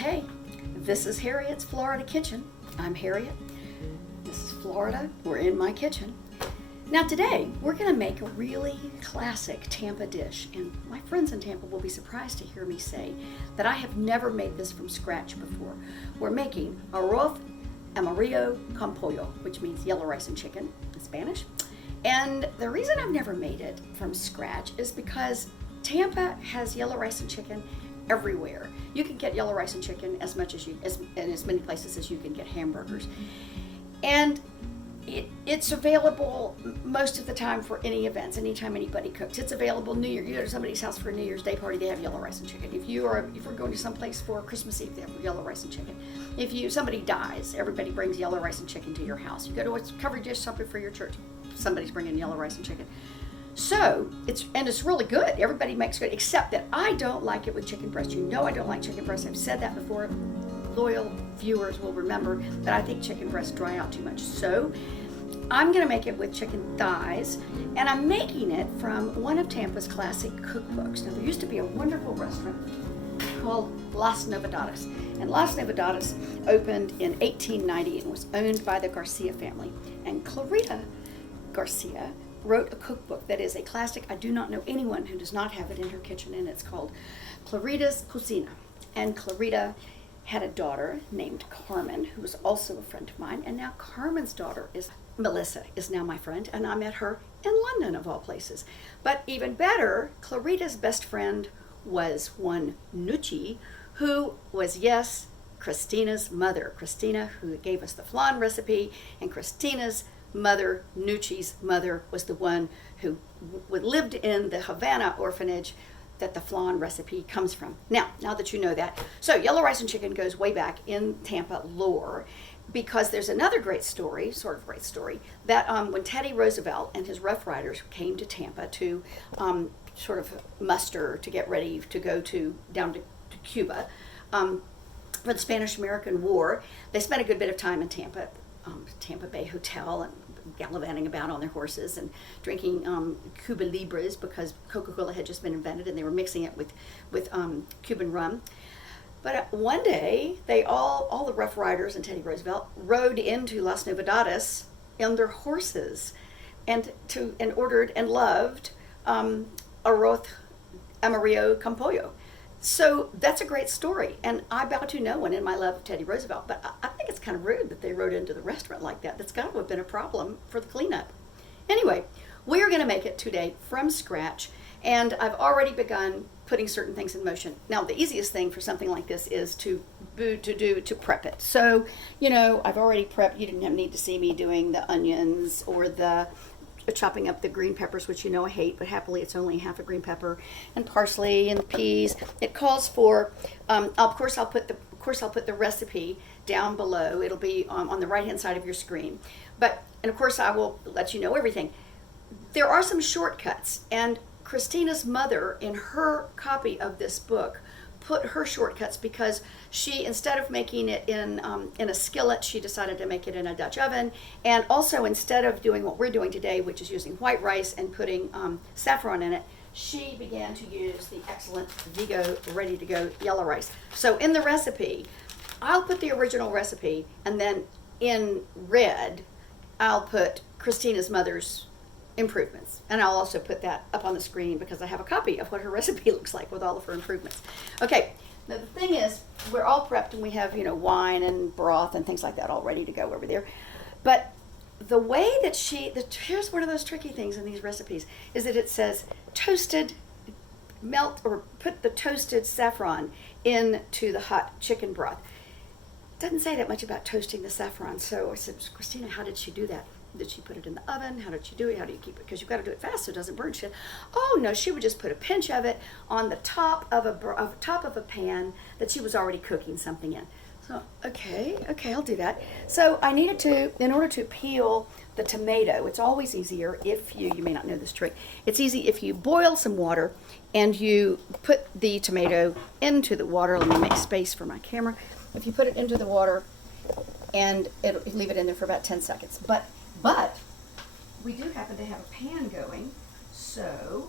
hey, this is Harriet's Florida Kitchen. I'm Harriet. This is Florida. We're in my kitchen. Now today, we're gonna make a really classic Tampa dish, and my friends in Tampa will be surprised to hear me say that I have never made this from scratch before. We're making arroz amarillo con pollo, which means yellow rice and chicken in Spanish. And the reason I've never made it from scratch is because Tampa has yellow rice and chicken everywhere. You can get yellow rice and chicken as much as in as many places as you can get hamburgers. And it's available most of the time for any events, anytime anybody cooks. It's available New Year. You go to somebody's house for a New Year's Day party, they have yellow rice and chicken. If we're going to someplace for Christmas Eve, they have yellow rice and chicken. If somebody dies, everybody brings yellow rice and chicken to your house. You go to a covered dish something for your church, somebody's bringing yellow rice and chicken. So, it's really good. Everybody makes good, except that I don't like it with chicken breast. You know I don't like chicken breast. I've said that before. Loyal viewers will remember that I think chicken breasts dry out too much. So, I'm gonna make it with chicken thighs, and I'm making it from one of Tampa's classic cookbooks. Now, there used to be a wonderful restaurant called Las Novedades, and Las Novedades opened in 1890 and was owned by the Garcia family. And Clarita Garcia wrote a cookbook that is a classic. I do not know anyone who does not have it in her kitchen, and it's called Clarita's Cocina. And Clarita had a daughter named Carmen, who was also a friend of mine, and now Carmen's daughter Melissa is now my friend, and I met her in London of all places. But even better, Clarita's best friend was one Nuchi, who was, yes, Cristina's mother. Cristina, who gave us the flan recipe, and Cristina's mother, Nuchi's mother, was the one who lived in the Havana orphanage that the flan recipe comes from. Now that you know that. So yellow rice and chicken goes way back in Tampa lore, because there's another great story, sort of great story, that when Teddy Roosevelt and his Rough Riders came to Tampa to sort of muster to get ready to go down to Cuba for the Spanish-American War, they spent a good bit of time in Tampa, Tampa Bay Hotel, and gallivanting about on their horses and drinking Cuba Libres, because Coca-Cola had just been invented and they were mixing it with Cuban rum. But one day, they all the Rough Riders and Teddy Roosevelt rode into Las Novedades on their horses and ordered and loved arroz amarillo con pollo. So that's a great story, and I bow to no one in my love of Teddy Roosevelt, but I think it's kind of rude that they rode into the restaurant like that. That's got to have been a problem for the cleanup. Anyway, we are going to make it today from scratch, and I've already begun putting certain things in motion. Now, the easiest thing for something like this is to prep it. So, I've already prepped. You didn't need to see me doing the onions or the chopping up the green peppers, which I hate, but happily it's only half a green pepper, and parsley and the peas. It calls for, of course I'll put the recipe down below. It'll be on the right hand side of your screen. And of course I will let you know everything. There are some shortcuts, and Christina's mother, in her copy of this book, put her shortcuts, because she, instead of making it in a skillet, she decided to make it in a Dutch oven. And also, instead of doing what we're doing today, which is using white rice and putting saffron in it, she began to use the excellent Vigo ready-to-go yellow rice. So in the recipe, I'll put the original recipe, and then in red, I'll put Christina's mother's improvements, and I'll also put that up on the screen because I have a copy of what her recipe looks like with all of her improvements. Okay, now the thing is, we're all prepped, and we have wine and broth and things like that all ready to go over there. But the way that here's one of those tricky things in these recipes, is that it says put the toasted saffron into the hot chicken broth. It doesn't say that much about toasting the saffron, so I said, Cristina, how did she do that? Did she put it in the oven? How did she do it? How do you keep it? Because you've got to do it fast so it doesn't burn. She said, oh no, she would just put a pinch of it on the top of a pan that she was already cooking something in. So, okay, I'll do that. So I needed to, in order to peel the tomato, it's always easier if you may not know this trick, it's easy if you boil some water and you put the tomato into the water. Let me make space for my camera. If you put it into the water and leave it in there for about 10 seconds. But we do happen to have a pan going, so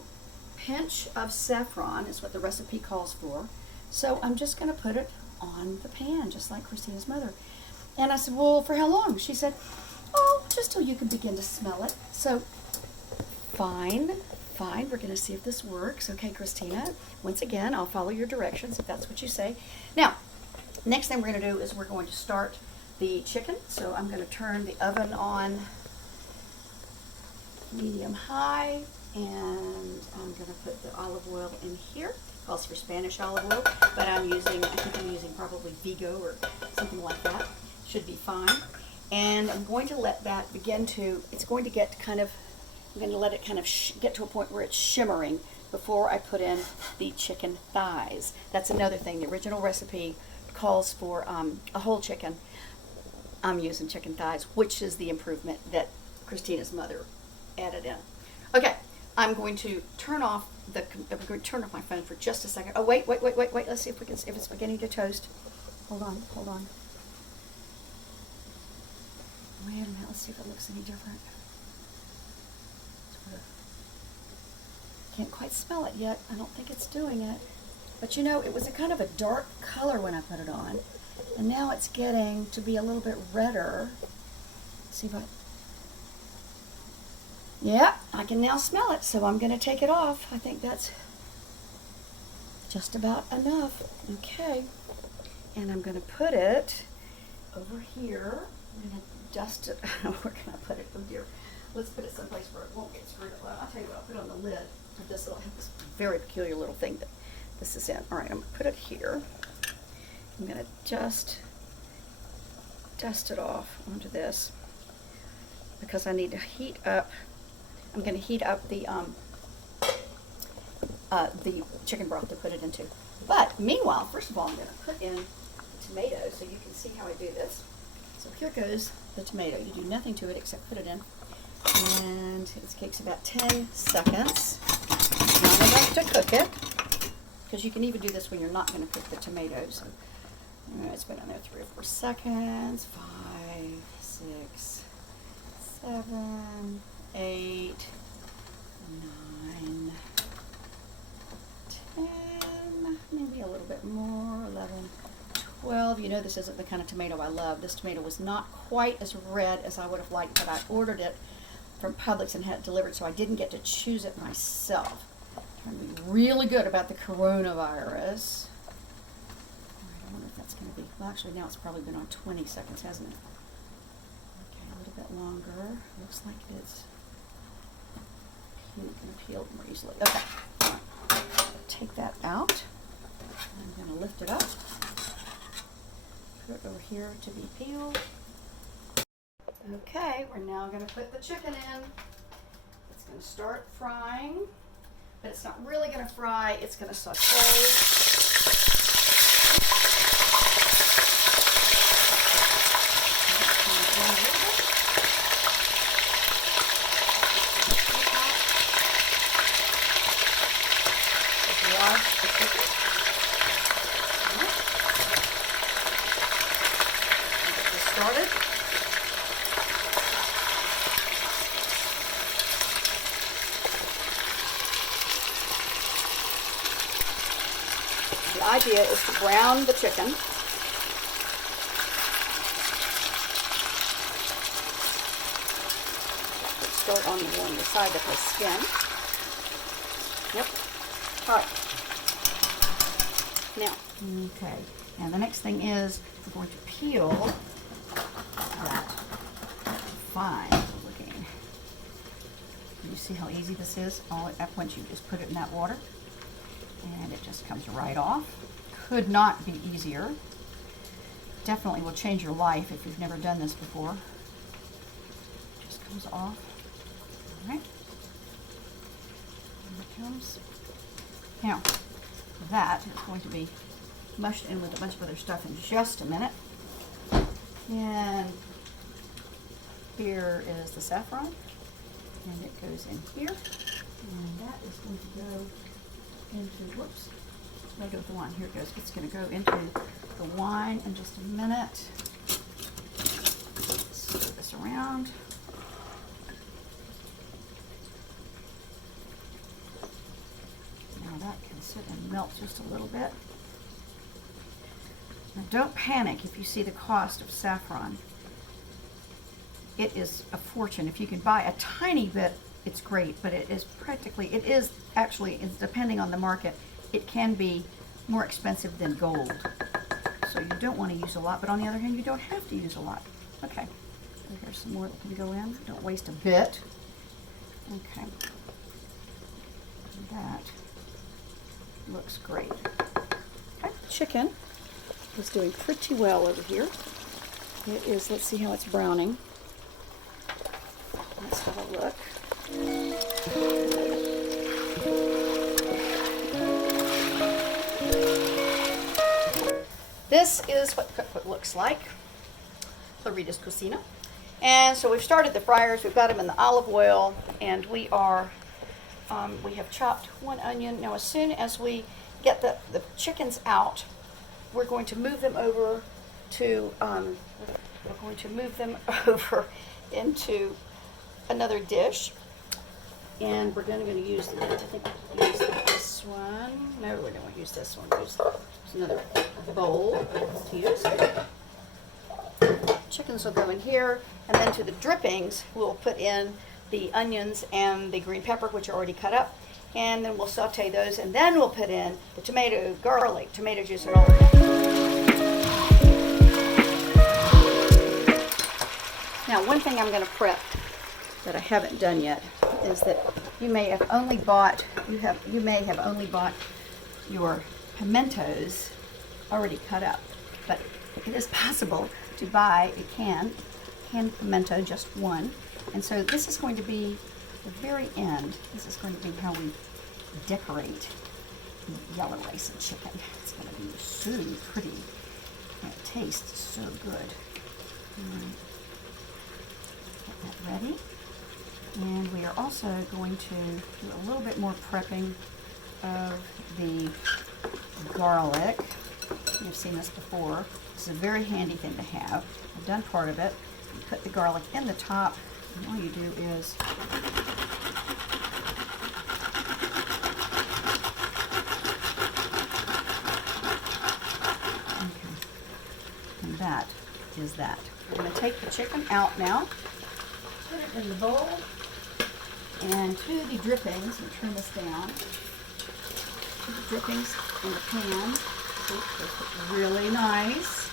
pinch of saffron is what the recipe calls for. So I'm just going to put it on the pan, just like Christina's mother. And I said, well, for how long? She said, oh, just till you can begin to smell it. So, fine. We're going to see if this works. Okay, Cristina, once again, I'll follow your directions if that's what you say. Now, next thing we're going to do is we're going to start the chicken. So I'm going to turn the oven on medium high, and I'm going to put the olive oil in here. Calls for Spanish olive oil, but I think I'm using probably Vigo or something like that. Should be fine. And I'm going to let that begin to, it's going to get kind of, I'm going to let it kind of get to a point where it's shimmering before I put in the chicken thighs. That's another thing. The original recipe calls for a whole chicken. I'm using chicken thighs, which is the improvement that Christina's mother added in. Okay, I'm going to turn off my phone for just a second. Oh, wait. Let's see if it's beginning to toast. Hold on. Wait a minute. Let's see if it looks any different. Can't quite smell it yet. I don't think it's doing it. But you know, it was a kind of a dark color when I put it on. And now it's getting to be a little bit redder. Let's see what... Yeah, I can now smell it, so I'm going to take it off. I think that's just about enough. Okay. And I'm going to put it over here. I'm going to dust it. Where can I put it? Oh dear. Let's put it someplace where it won't get screwed up. Well, I'll tell you what, I'll put it on the lid of this. It'll have this very peculiar little thing that this is in. All right, I'm going to put it here. I'm going to just dust it off onto this because I need to heat up. I'm going to heat up the chicken broth to put it into. But meanwhile, first of all, I'm going to put in the tomato so you can see how I do this. So here goes the tomato. You do nothing to it except put it in. And it takes about 10 seconds. Not enough to cook it, because you can even do this when you're not going to cook the tomatoes. It's been on there 3 or 4 seconds. 5, 6, 7, 8, 9, 10, maybe a little bit more, 11, 12. You know, this isn't the kind of tomato I love. This tomato was not quite as red as I would have liked, but I ordered it from Publix and had it delivered, so I didn't get to choose it myself. I'm trying to be really good about the coronavirus. I wonder if that's going to be, well, actually now it's probably been on 20 seconds, hasn't it? Okay, a little bit longer. Looks like it's going to peel more easily. Okay, take that out. I'm going to lift it up. Put it over here to be peeled. Okay, we're now going to put the chicken in. It's going to start frying, but it's not really going to fry. It's going to saute. Started. The idea is to brown the chicken. Start on the side of the skin. Yep. All right. Now, okay. And the next thing is we're going to peel that fine looking. You see how easy this is? All at that point you just put it in that water and it just comes right off. Could not be easier. Definitely will change your life if you've never done this before. Just comes off. All right. Here it comes. Now, that is going to be mushed in with a bunch of other stuff in just a minute. And here is the saffron, and it goes in here, and that is going to go into, whoops, it's going to go with the wine. Here it goes. It's going to go into the wine in just a minute. Stir this around. Now that can sit and melt just a little bit. Now don't panic if you see the cost of saffron. It is a fortune. If you can buy a tiny bit, it's great, but it is actually, it's depending on the market, it can be more expensive than gold. So you don't want to use a lot, but on the other hand, you don't have to use a lot. Okay, so here's some more that can go in. Don't waste a bit. Okay, that looks great. Okay, chicken is doing pretty well over here. It is, let's see how it's browning. Let's have a look. This is what cookbook looks like. Clarita's Cocina. And so we've started the fryers. We've got them in the olive oil, and we have chopped one onion. Now, as soon as we get the chickens out, we're going to move them over to into another dish, and we're going to use this one. No, we don't want to use this one. Use another bowl to use. Chickens will go in here, and then to the drippings, we'll put in the onions and the green pepper, which are already cut up, and then we'll saute those, and then we'll put in the tomato, garlic, tomato juice, and all of that. Now, one thing I'm going to prep that I haven't done yet is that you may have only bought your pimentos already cut up, but it is possible to buy a canned pimento, just one. And so this is going to be the very end. This is going to be how we decorate the yellow rice and chicken. It's going to be so pretty, and it tastes so good. Get that ready. And we are also going to do a little bit more prepping of the garlic. You've seen this before. This is a very handy thing to have. I've done part of it. You put the garlic in the top, and all you do is and that is that. We're going to take the chicken out now, put it in the bowl, and to the drippings, and turn this down, put the drippings in the pan. See, they look really nice.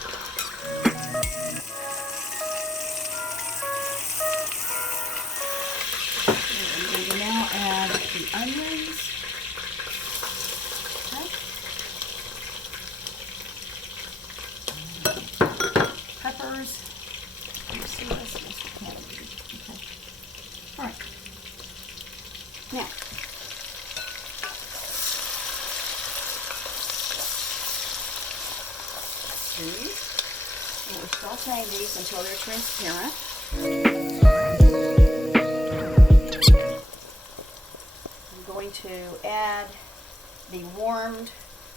I'm going to now add the onions. Peppers. Can you see this? Yes, you can. Okay. All right. Now, these. And we're sauteing these until they're transparent. I'm going to add the warmed.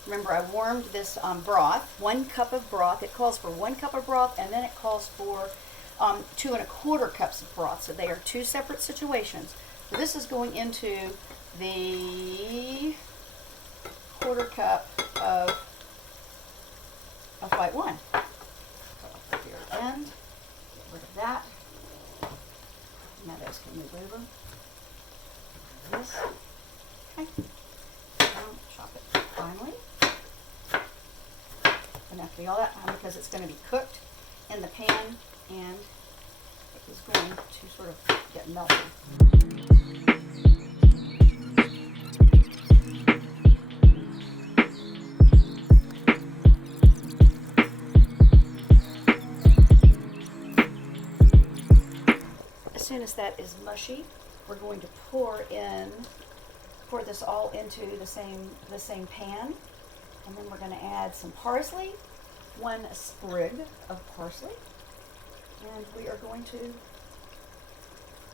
Remember, I warmed this broth, 1 cup of broth. It calls for 1 cup of broth, and then it calls for 2 1/4 cups of broth. So they are 2 separate situations. So this is going into the 1/4 cup of white wine. So I'll put your end, get rid of that. Now those can move over. This. Okay. Chop it finely. Enough to be all that time because it's going to be cooked in the pan and it is going to sort of get melted. As soon as that is mushy, we're going to pour this all into the same pan, and then we're going to add some parsley, 1 sprig of parsley, and we are going to.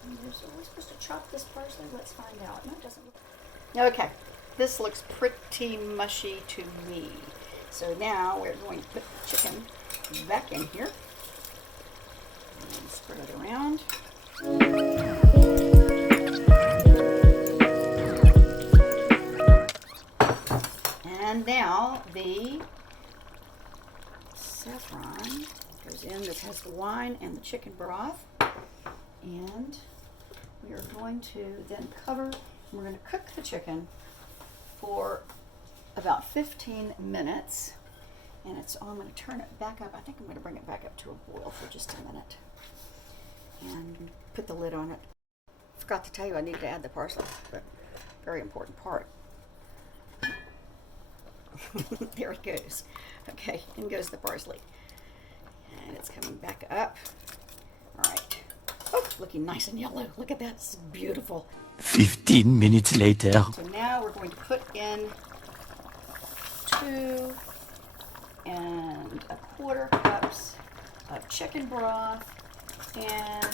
Are we supposed to chop this parsley? Let's find out. No, it doesn't look. Okay, this looks pretty mushy to me. So now we're going to put the chicken back in here and spread it around. And now the saffron goes in. This has the wine and the chicken broth. And we are going to then cover, we're going to cook the chicken for about 15 minutes. And I'm going to turn it back up. I think I'm going to bring it back up to a boil for just a minute. And put the lid on it. Forgot to tell you I needed to add the parsley, but very important part. There it goes. Okay, in goes the parsley. And it's coming back up. All right. Oh, looking nice and yellow. Look at that. It's beautiful. 15 minutes later. So now we're going to put in 2¼ cups of chicken broth. And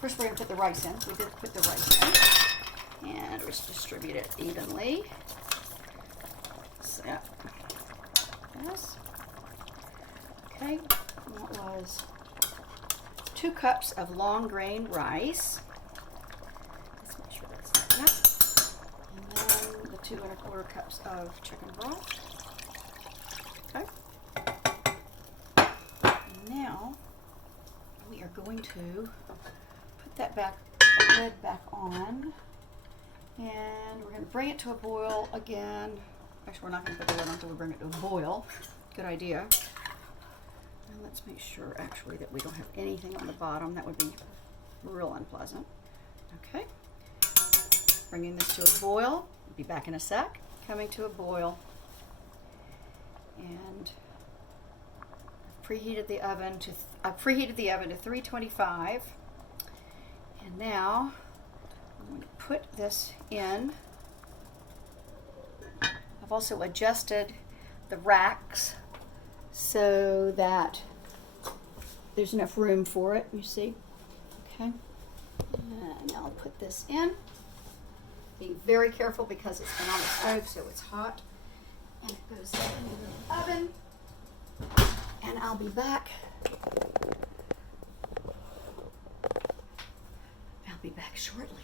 first we're going to put the rice in. We did put the rice in. And we'll just distribute it evenly. So, yes. Okay, that was 2 cups of long grain rice. Let's make sure that's that. And then the 2¼ cups of chicken broth. Okay. And now we are going to put that back, the lid back on, and we're going to bring it to a boil again. Actually, we're not going to put the lid on until we bring it to a boil. Good idea. And let's make sure actually that we don't have anything on the bottom. That would be real unpleasant. Okay. Bringing this to a boil. Be back in a sec. Coming to a boil. And I've preheated the oven to 325. And now I'm going to put this in. I've also adjusted the racks so that there's enough room for it, you see. Okay. And now I'll put this in. Be very careful because it's been on the stove, so it's hot. And it goes into the oven. And I'll be back. I'll be back shortly.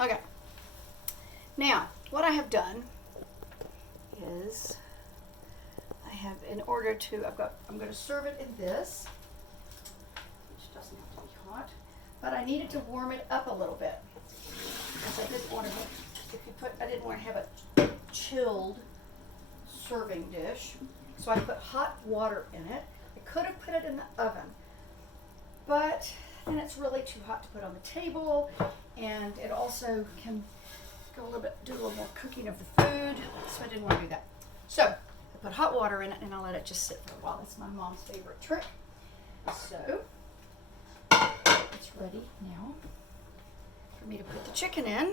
Okay. Now, what I have done is I have, in order to, I'm going to serve it in this, which doesn't have to be hot, but I needed to warm it up a little bit because I didn't want to have a chilled serving dish. So I put hot water in it. I could have put it in the oven, but then it's really too hot to put on the table, and it also can do a little more cooking of the food, so I didn't want to do that. So I put hot water in it and I'll let it just sit for a while. That's my mom's favorite trick. So it's ready now for me to put the chicken in.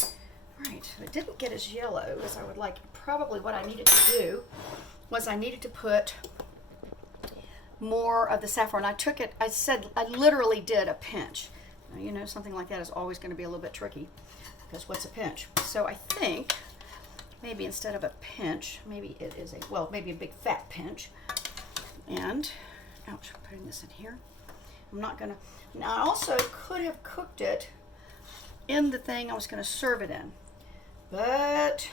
All right, so it didn't get as yellow as I would like. Probably what I needed to do was I needed to put more of the saffron. I literally did a pinch. Now, you know, something like that is always going to be a little bit tricky because what's a pinch? So I think maybe instead of a pinch, maybe it is maybe a big fat pinch. And, ouch, I'm putting this in here. I'm not going to, now I also could have cooked it in the thing I was going to serve it in. But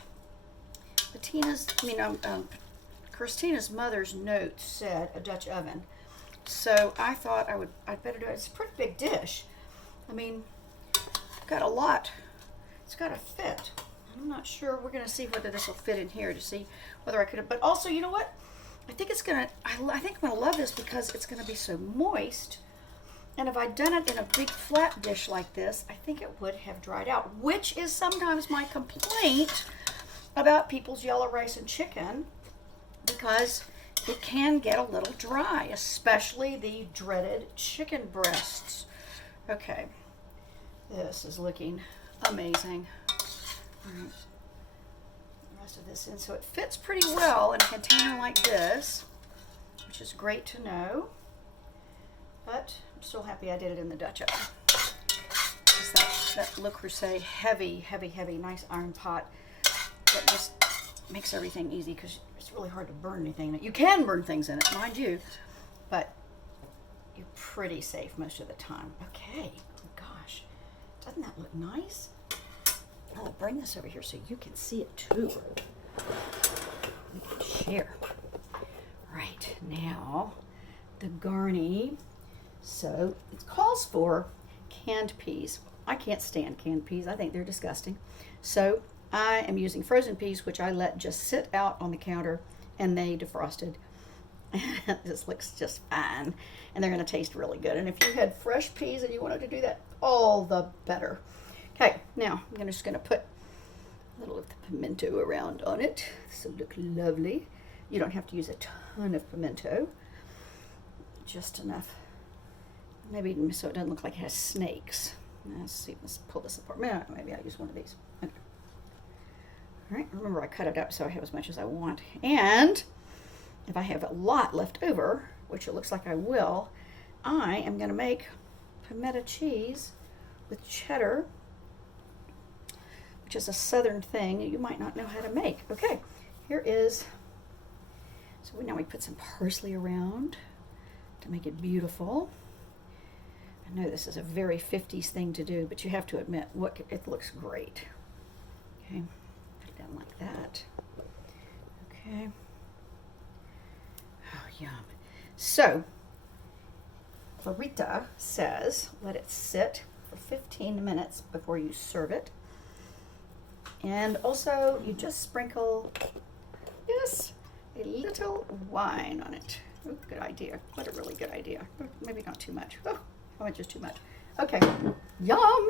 Christina's mother's note said a Dutch oven. So I thought I'd better do it. It's a pretty big dish. I mean, I've got a lot. It's got to fit. I'm not sure. We're going to see whether this will fit in here to see whether I could have. But also, you know what? I think I'm going to love this because it's going to be so moist. And if I'd done it in a big flat dish like this, I think it would have dried out, which is sometimes my complaint about people's yellow rice and chicken, because it can get a little dry, especially the dreaded chicken breasts. Okay, this is looking amazing. All right. The rest of this in, so it fits pretty well in a container like this, which is great to know. But I'm still happy I did it in the Dutch oven. It's that Le Creuset heavy, nice iron pot. that just makes everything easy because it's really hard to burn anything in it. You can burn things in it, mind you, but you're pretty safe most of the time. Okay, oh gosh, doesn't that look nice? I'll bring this over here so you can see it too. We can share. Right, now the garni. So it calls for canned peas. I can't stand canned peas. I think they're disgusting. So I am using frozen peas, which I let just sit out on the counter and they defrosted. This looks just fine. And they're going to taste really good. And if you had fresh peas and you wanted to do that, all the better. Okay, now I'm just going to put a little of the pimento around on it. This will look lovely. You don't have to use a ton of pimento. Just enough. Maybe so it doesn't look like it has snakes. Let's see, let's pull this apart. Maybe I'll use one of these. Okay. All right, remember I cut it up so I have as much as I want. And if I have a lot left over, which it looks like I will, I am going to make pimento cheese with cheddar, which is a southern thing you might not know how to make. Okay, here is, so now we put some parsley around to make it beautiful. I know this is a very 50s thing to do, but you have to admit, look, it looks great. Okay, put it down like that. Okay. Oh, yum. So, Clarita says, let it sit for 15 minutes before you serve it. And also, you just sprinkle, yes, a little wine on it. Oh, good idea. What a really good idea. Maybe not too much. Oh, how much is too much? Okay, yum.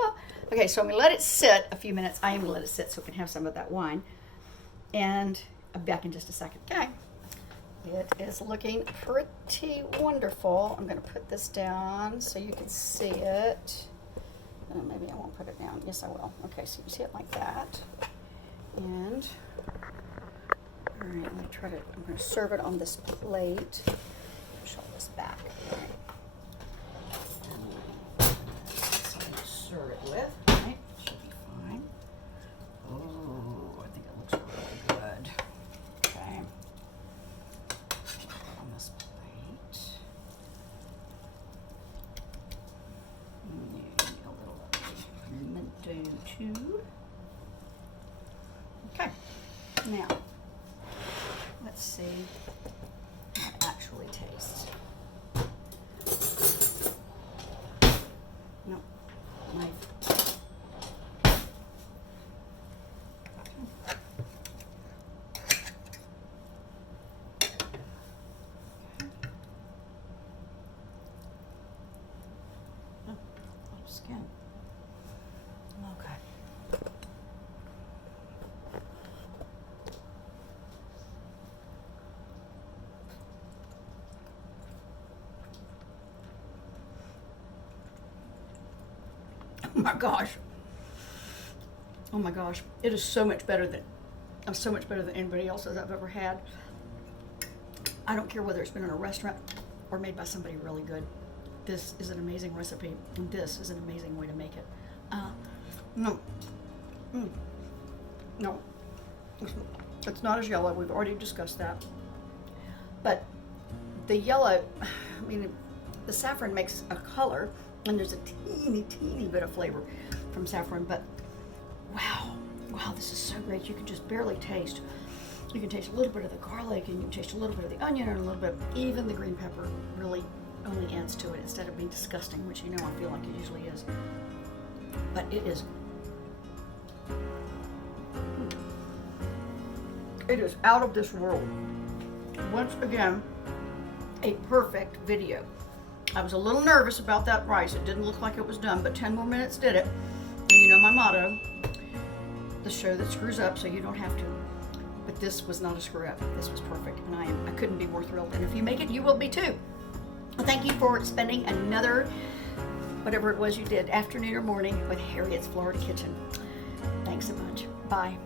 Okay, so I'm gonna let it sit a few minutes. I am gonna let it sit so it can have some of that wine. And I'll be back in just a second. Okay, it is looking pretty wonderful. I'm gonna put this down so you can see it. Maybe I won't put it down. Yes, I will. Okay, so you see it like that. And, all right, I'm gonna serve it on this plate. Push all this back. All right. Serve it with, right? Should be fine. Oh, I think it looks really good. Okay. Put it on this plate. Maybe a little of the pimento too. Okay. Now, let's see how it actually tastes. No. Knife. Oh, skin. Okay. Oh my gosh. Oh my gosh. It is so much better than anybody else's I've ever had. I don't care whether it's been in a restaurant or made by somebody really good. This is an amazing recipe, and this is an amazing way to make it. No. No. It's not as yellow. We've already discussed that. But the yellow, I mean, the saffron makes a color, and there's a teeny bit of flavor from saffron, but wow, this is so great. You can just barely taste. You can taste a little bit of the garlic, and you can taste a little bit of the onion, and a little bit, even the green pepper really only adds to it instead of being disgusting, which you know I feel like it usually is. But it is out of this world. Once again, a perfect video. I was a little nervous about that rice. It didn't look like it was done, but 10 more minutes did it. And you know my motto, the show that screws up so you don't have to. But this was not a screw up. This was perfect, and I couldn't be more thrilled. And if you make it, you will be too. Well, thank you for spending another, whatever it was you did, afternoon or morning with Harriet's Florida Kitchen. Thanks so much. Bye.